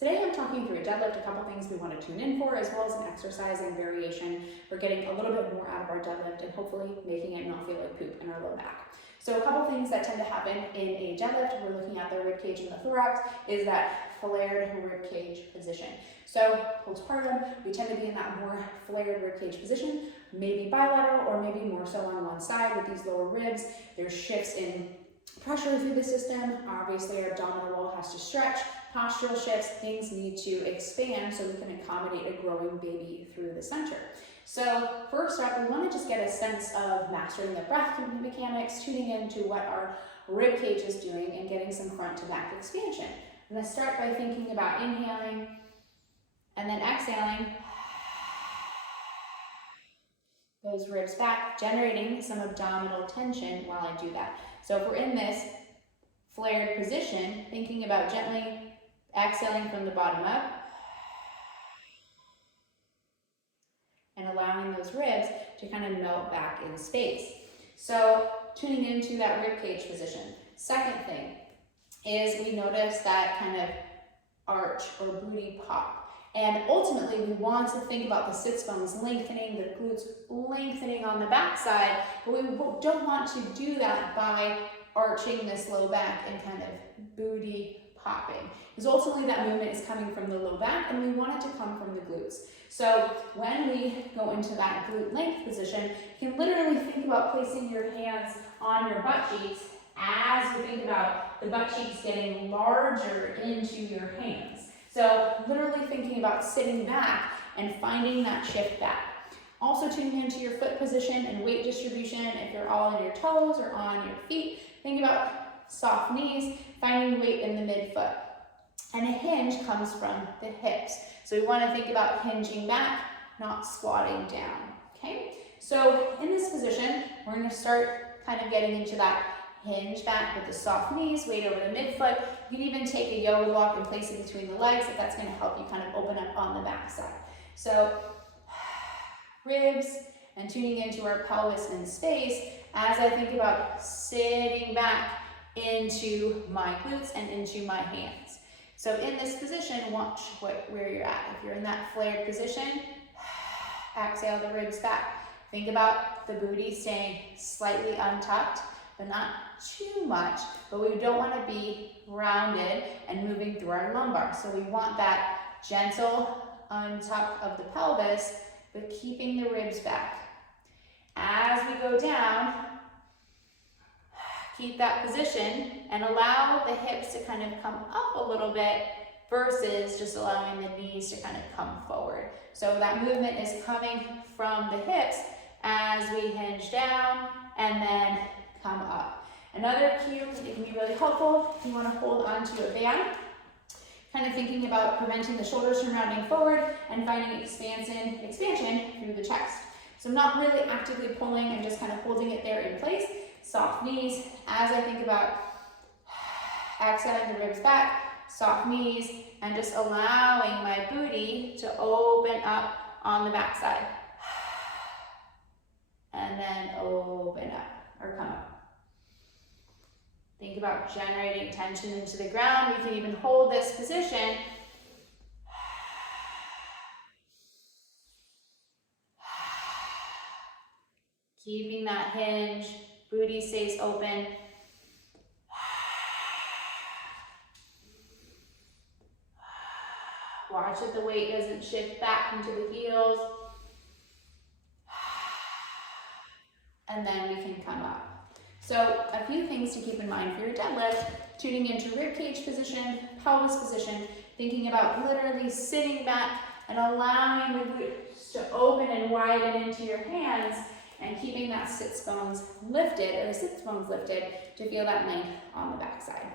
Today I'm talking through a deadlift, a couple things we want to tune in for, as well as an exercise and variation for getting a little bit more out of our deadlift and hopefully making it not feel like poop in our low back. So a couple things that tend to happen in a deadlift, we're looking at the rib cage and the thorax, is that flared rib cage position. So postpartum, we tend to be in that more flared rib cage position, maybe bilateral or maybe more so on one side with these lower ribs. There's shifts in pressure through the system. Obviously our abdominal wall has to stretch, postural shifts, things need to expand so we can accommodate a growing baby through the center. So first up, we want to just get a sense of mastering the breath mechanics, tuning into what our rib cage is doing and getting some front to back expansion. I'm going to start by thinking about inhaling and then exhaling those ribs back, generating some abdominal tension while I do that. So if we're in this flared position, thinking about gently exhaling from the bottom up and allowing those ribs to kind of melt back in space. So tuning into that rib cage position. Second thing is we notice that kind of arch or booty pop. And ultimately, we want to think about the sits bones lengthening, the glutes lengthening on the backside, but we don't want to do that by arching this low back and kind of booty popping. Because ultimately that movement is coming from the low back and we want it to come from the glutes. So when we go into that glute length position, you can literally think about placing your hands on your butt cheeks as you think about the butt cheeks getting larger into your hands. So literally thinking about sitting back and finding that shift back. Also tuning into your foot position and weight distribution. If you're all on your toes or on your feet, think about soft knees, finding weight in the midfoot. And a hinge comes from the hips. So we want to think about hinging back, not squatting down, okay? So in this position, we're going to start kind of getting into that hinge back with the soft knees, weight over the midfoot. You can even take a yoga block and place it between the legs if that's going to help you kind of open up on the backside. So ribs and tuning into our pelvis in space as I think about sitting back into my glutes and into my hands. So in this position, watch where you're at. If you're in that flared position, exhale the ribs back. Think about the booty staying slightly untucked, but not too much, but we don't want to be rounded and moving through our lumbar. So we want that gentle untuck of the pelvis, but keeping the ribs back. As we go down, keep that position and allow the hips to kind of come up a little bit versus just allowing the knees to kind of come forward. So that movement is coming from the hips as we hinge down and then come up. Another cue that can be really helpful, you want to hold onto a band, kind of thinking about preventing the shoulders from rounding forward and finding expansion through the chest. So I'm not really actively pulling and just kind of holding it there in place. Soft knees as I think about exhaling the ribs back, soft knees, and just allowing my booty to open up on the backside. And then open up or come up. Think about generating tension into the ground. We can even hold this position. Keeping that hinge, booty stays open. Watch that the weight doesn't shift back into the heels. And then we can come up. So a few things to keep in mind for your deadlift, tuning into rib cage position, pelvis position, thinking about literally sitting back and allowing the glutes to open and widen into your hands and keeping that sits bones lifted or the sits bones lifted to feel that length on the backside.